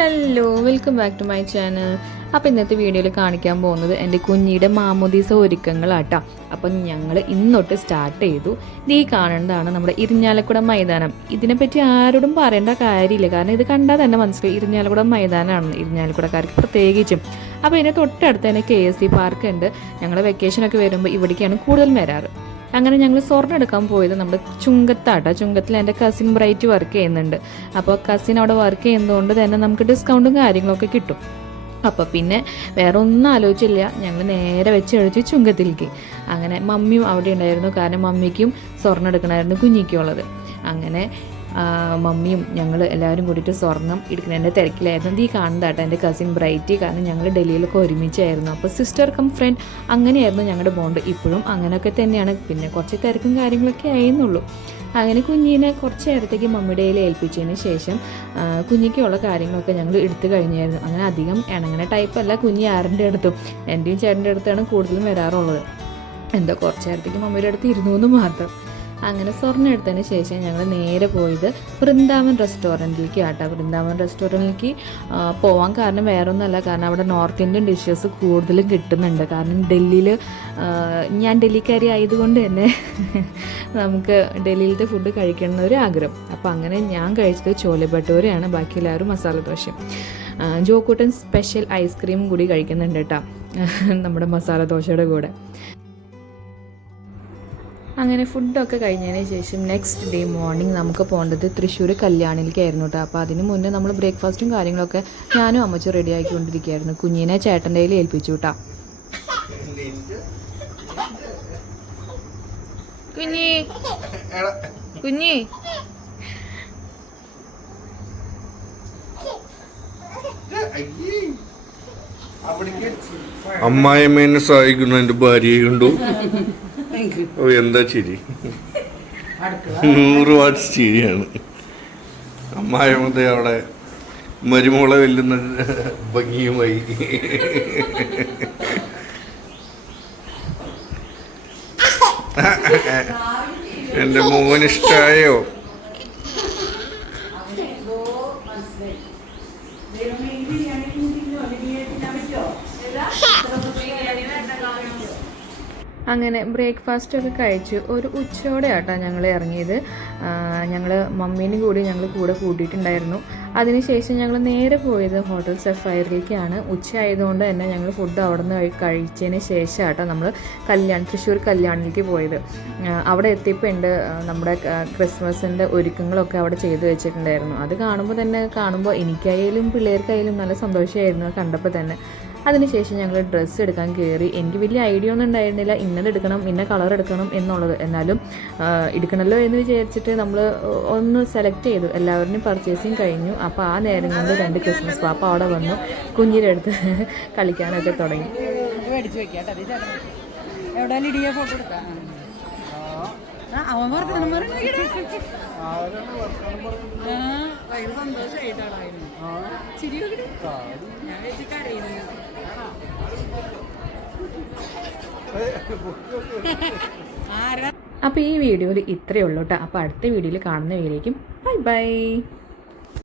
Hello, welcome back to my channel. അപ്പോൾ ഇന്നത്തെ വീഡിയോയിൽ കാണിക്കാൻ പോകുന്നത് എൻ്റെ കുഞ്ഞിയുടെ മാമോദീസ ഒരുക്കങ്ങളാട്ടോ. അപ്പം ഞങ്ങൾ ഇന്നൊട്ട് സ്റ്റാർട്ട് ചെയ്തു. ഇത് ഈ കാണുന്നതാണ് നമ്മുടെ ഇരിഞ്ഞാലക്കുട മൈതാനം. ഇതിനെപ്പറ്റി ആരോടും പറയേണ്ട കാര്യമില്ല, കാരണം ഇത് കണ്ടാൽ തന്നെ മനസ്സിലായി ഇരിഞ്ഞാലക്കുട മൈതാനമാണ്, ഇരിഞ്ഞാലക്കുടക്കാർക്ക് പ്രത്യേകിച്ചും. അപ്പോൾ ഇതിന് തൊട്ടടുത്ത് തന്നെ KSC പാർക്ക് ഉണ്ട്. ഞങ്ങൾ വെക്കേഷനൊക്കെ വരുമ്പോൾ ഇവിടേക്കാണ് കൂടുതൽ വരാറ്. അങ്ങനെ ഞങ്ങൾ സ്വർണ്ണം എടുക്കാൻ പോയത് നമ്മുടെ ചുങ്കത്താട്ടോ. ചുങ്കത്തിൽ എൻ്റെ കസിൻ ബ്രൈറ്റ് വർക്ക് ചെയ്യുന്നുണ്ട്. അപ്പോൾ കസിൻ അവിടെ വർക്ക് ചെയ്യുന്നതുകൊണ്ട് തന്നെ നമുക്ക് ഡിസ്കൗണ്ടും കാര്യങ്ങളൊക്കെ കിട്ടും. അപ്പോൾ പിന്നെ വേറെ ഒന്നും ആലോചിച്ചില്ല, ഞങ്ങൾ നേരെ വെച്ച് കഴിച്ചു ചുങ്കത്തിലേക്ക്. അങ്ങനെ മമ്മിയും അവിടെ ഉണ്ടായിരുന്നു, കാരണം മമ്മിക്കും സ്വർണ്ണം എടുക്കണമായിരുന്നു കുഞ്ഞിക്കുള്ളത്. അങ്ങനെ മമ്മിയും ഞങ്ങൾ എല്ലാവരും കൂടിയിട്ട് സ്വർണം എടുക്കുന്നതിൻ്റെ തിരക്കിലായിരുന്നു. ഈ കാണുന്നതാട്ടോ എൻ്റെ കസിൻ ബ്രൈറ്റ്, കാരണം ഞങ്ങൾ ഡൽഹിയിലൊക്കെ ഒരുമിച്ചായിരുന്നു. അപ്പോൾ സിസ്റ്റർ കം ഫ്രണ്ട് അങ്ങനെയായിരുന്നു ഞങ്ങളുടെ ബോണ്ട്. ഇപ്പോഴും അങ്ങനെയൊക്കെ തന്നെയാണ്, പിന്നെ കുറച്ച് തിരക്കും കാര്യങ്ങളൊക്കെ ആയിരുന്നുള്ളൂ. അങ്ങനെ കുഞ്ഞിനെ കുറച്ച് നേരത്തേക്ക് മമ്മിയുടെ കയ്യിൽ ഏൽപ്പിച്ചതിന് ശേഷം കുഞ്ഞിക്കുള്ള കാര്യങ്ങളൊക്കെ ഞങ്ങൾ എടുത്തു കഴിഞ്ഞായിരുന്നു. അങ്ങനെ അധികം ഇണങ്ങണ ടൈപ്പല്ല കുഞ്ഞി ആരുടെ അടുത്തും, എൻ്റെയും ചേട്ടൻ്റെ അടുത്താണ് കൂടുതലും വരാറുള്ളത്. എന്താ കുറച്ച് നേരത്തേക്ക് മമ്മിയുടെ അടുത്ത് ഇരുന്നു എന്ന് മാത്രം. അങ്ങനെ സ്വർണ്ണം എടുത്തതിന് ശേഷം ഞങ്ങൾ നേരെ പോയത് വൃന്ദാവൻ റെസ്റ്റോറൻറ്റിലേക്ക് ആട്ടോ. വൃന്ദാവൻ റെസ്റ്റോറൻറ്റിലേക്ക് പോകാൻ കാരണം വേറെ ഒന്നുമല്ല, കാരണം അവിടെ നോർത്ത് ഇന്ത്യൻ ഡിഷസ് കൂടുതലും കിട്ടുന്നുണ്ട്. കാരണം ഡൽഹിയിൽ ഞാൻ ഡൽഹിക്കാരി ആയതുകൊണ്ട് തന്നെ നമുക്ക് ഡൽഹിയിലത്തെ ഫുഡ് കഴിക്കണം ഒരു ആഗ്രഹം. അപ്പോൾ അങ്ങനെ ഞാൻ കഴിച്ചത് ചോലെ ഭട്ടൂരയാണ്, ബാക്കി എല്ലാവരും മസാല ദോശ. ജോക്കൂട്ടൻ സ്പെഷ്യൽ ഐസ്ക്രീമും കൂടി കഴിക്കുന്നുണ്ട് കേട്ടോ നമ്മുടെ മസാല ദോശയുടെ കൂടെ. അങ്ങനെ ഫുഡൊക്കെ കഴിഞ്ഞതിന് ശേഷം നെക്സ്റ്റ് ഡേ മോർണിംഗ് നമുക്ക് പോകേണ്ടത് തൃശ്ശൂർ കല്യാണിലേക്കായിരുന്നു കേട്ടോ. അപ്പോൾ അതിന് മുന്നേ നമ്മൾ ബ്രേക്ക്ഫാസ്റ്റും കാര്യങ്ങളൊക്കെ ഞാനും അമ്മച്ചും റെഡി ആക്കിക്കൊണ്ടിരിക്കുകയായിരുന്നു. കുഞ്ഞിനെ ചേട്ടൻ്റെ കയ്യിൽ ഏൽപ്പിച്ചു കേട്ടോ. കുഞ്ഞി അമ്മായിമ്മേനെ സഹായിക്കുന്ന എൻ്റെ ഭാര്യയെ കണ്ടു. ഓ എന്താ ചിരി, 100 വാട്ട്സ് ചിരിയാണ്. അമ്മായിമ്മത്തെ അവിടെ മരുമോളെ വെല്ലുന്ന ഭംഗിയുമായി. എൻ്റെ മോനിഷ്ടായോ? അങ്ങനെ ബ്രേക്ക്ഫാസ്റ്റൊക്കെ കഴിച്ച് ഒരു ഉച്ചയോടെ ആട്ടോ ഞങ്ങൾ ഇറങ്ങിയത്. ഞങ്ങൾ മമ്മീനും കൂടി ഞങ്ങൾ കൂടെ കൂട്ടിയിട്ടുണ്ടായിരുന്നു. അതിനുശേഷം ഞങ്ങൾ നേരെ പോയത് ഹോട്ടൽ സഫയറിലേക്കാണ്. ഉച്ച ആയതുകൊണ്ട് തന്നെ ഞങ്ങൾ ഫുഡ് അവിടെ നിന്ന് കഴിച്ചതിന് ശേഷം ആട്ടോ നമ്മൾ തൃശ്ശൂർ കല്യാണിലേക്ക് പോയത്. അവിടെ എത്തിയപ്പോൾ ഉണ്ട് നമ്മുടെ ക്രിസ്മസിൻ്റെ ഒരുക്കങ്ങളൊക്കെ അവിടെ ചെയ്തു വെച്ചിട്ടുണ്ടായിരുന്നു. അത് കാണുമ്പോൾ എനിക്കായാലും പിള്ളേർക്കായാലും നല്ല സന്തോഷമായിരുന്നു കണ്ടപ്പോൾ തന്നെ. അതിനുശേഷം ഞങ്ങൾ ഡ്രസ്സ് എടുക്കാൻ കയറി. എനിക്ക് വലിയ ഐഡിയ ഒന്നും ഉണ്ടായിരുന്നില്ല ഇന്നത് എടുക്കണം ഇന്ന കളർ എടുക്കണം എന്നുള്ളത്. എന്നാലും എടുക്കണമല്ലോ എന്ന് വിചാരിച്ചിട്ട് നമ്മൾ ഒന്ന് സെലക്ട് ചെയ്തു. എല്ലാവരുടെയും പർച്ചേസിങ് കഴിഞ്ഞു. അപ്പോൾ ആ നേരം കൊണ്ട് 2 ക്രിസ്മസ് പാപ്പ അവിടെ വന്നു കുഞ്ഞിൻ്റെ അടുത്ത് കളിക്കാനൊക്കെ തുടങ്ങി. അപ്പോൾ ഈ വീഡിയോയിൽ ഇത്രയേ ഉള്ളൂ കേട്ടോ. അപ്പോൾ അടുത്ത വീഡിയോയിൽ കാണുന്ന വരേക്കും ബൈ ബൈ.